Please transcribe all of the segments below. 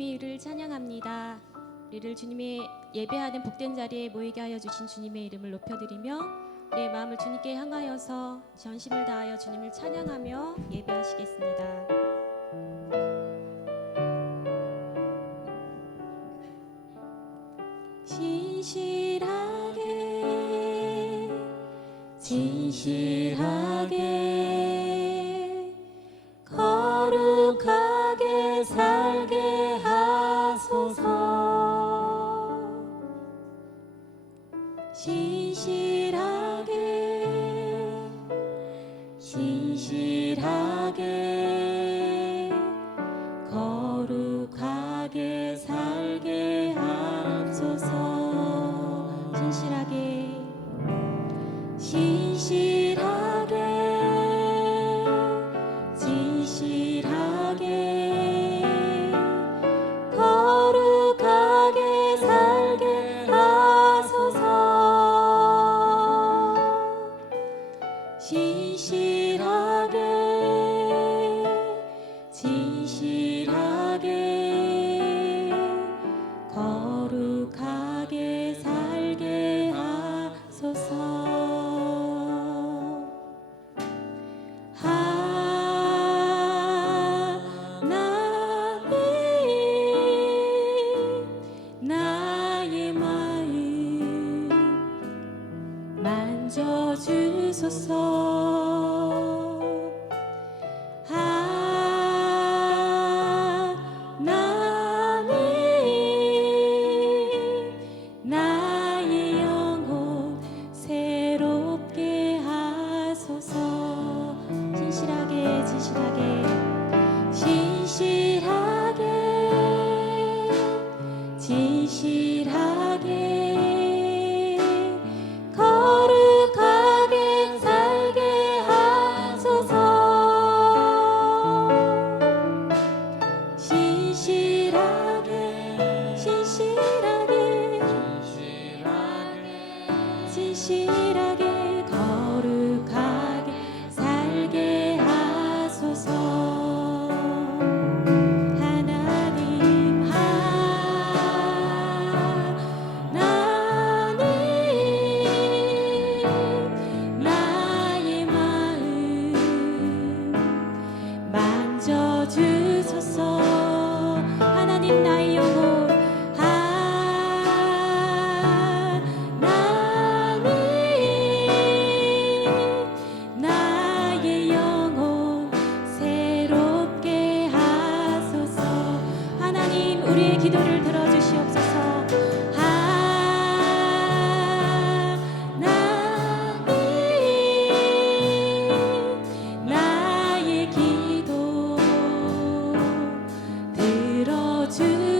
주를 찬양합니다. 우리를 주님의 예배하는 복된 자리에 모이게 하여 주신 주님의 이름을 높여드리며 우리의 마음을 주님께 향하여서 전심을 다하여 주님을 찬양하며 예배하시겠습니다. again. again.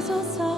Jesus.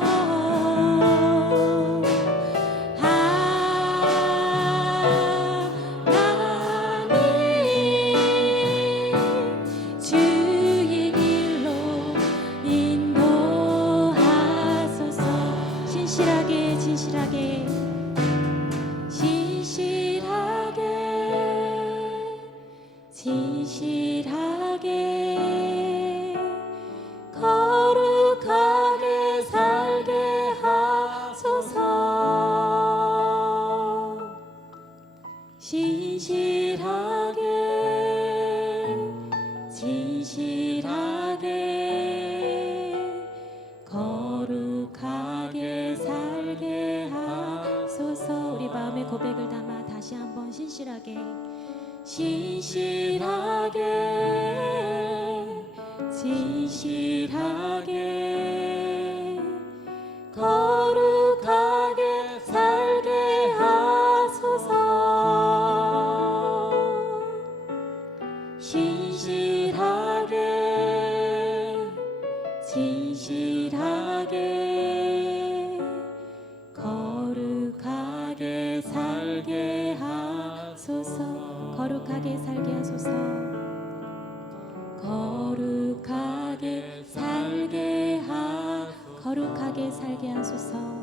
살게 하소서. 거룩하게 살게 하소서. 거룩하게 살게 하 거룩하게 살게 하소서.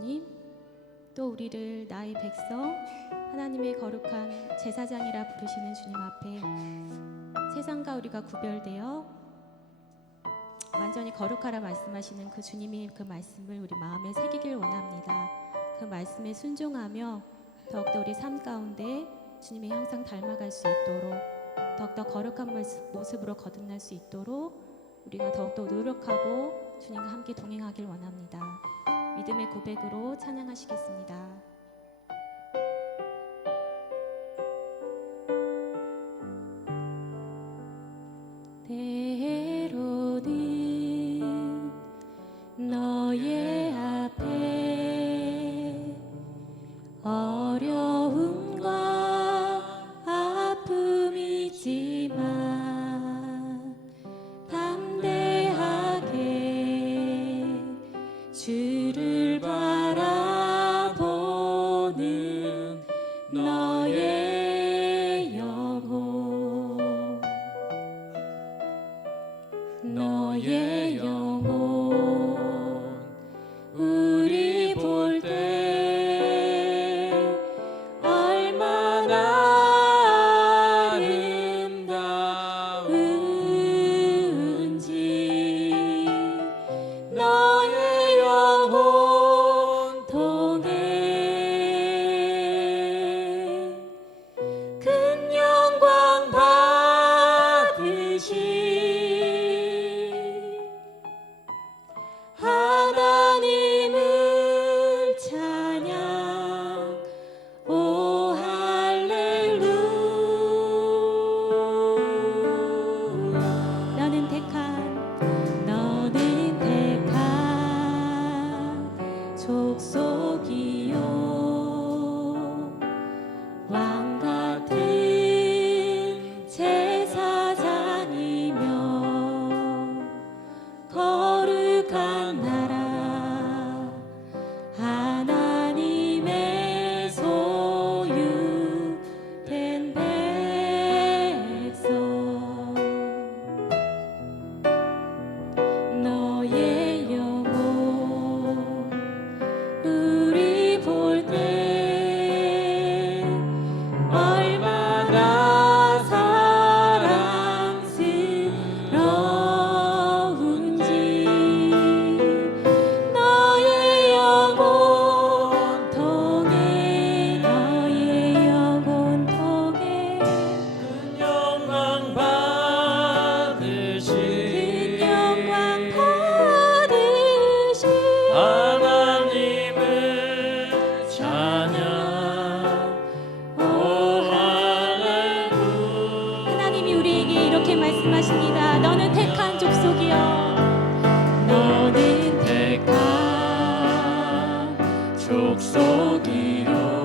예수님, 또 우리를 나의 백성, 하나님의 거룩한 제사장이라 부르시는 주님 앞에 세상과 우리가 구별되어 완전히 거룩하라 말씀하시는 그 주님의 그 말씀을 우리 마음에 새기길 원합니다. 그 말씀에 순종하며 더욱더 우리 삶 가운데 주님의 형상 닮아갈 수 있도록 더욱더 거룩한 모습으로 거듭날 수 있도록 우리가 더욱더 노력하고 주님과 함께 동행하길 원합니다. 믿음의 고백으로 찬양하시겠습니다. 네. 족속이로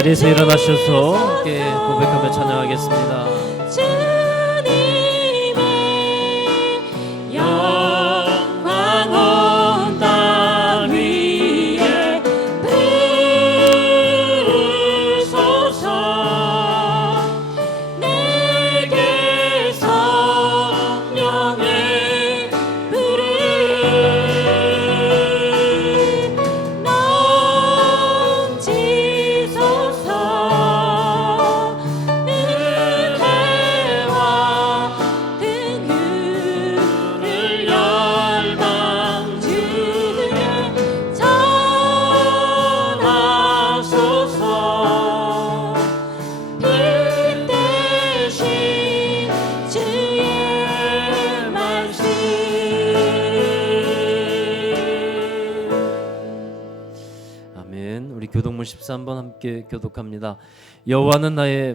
자리에서 일어나셔서 함께 고백하며 찬양하겠습니다. 함께 교독합니다. 여호와는 나의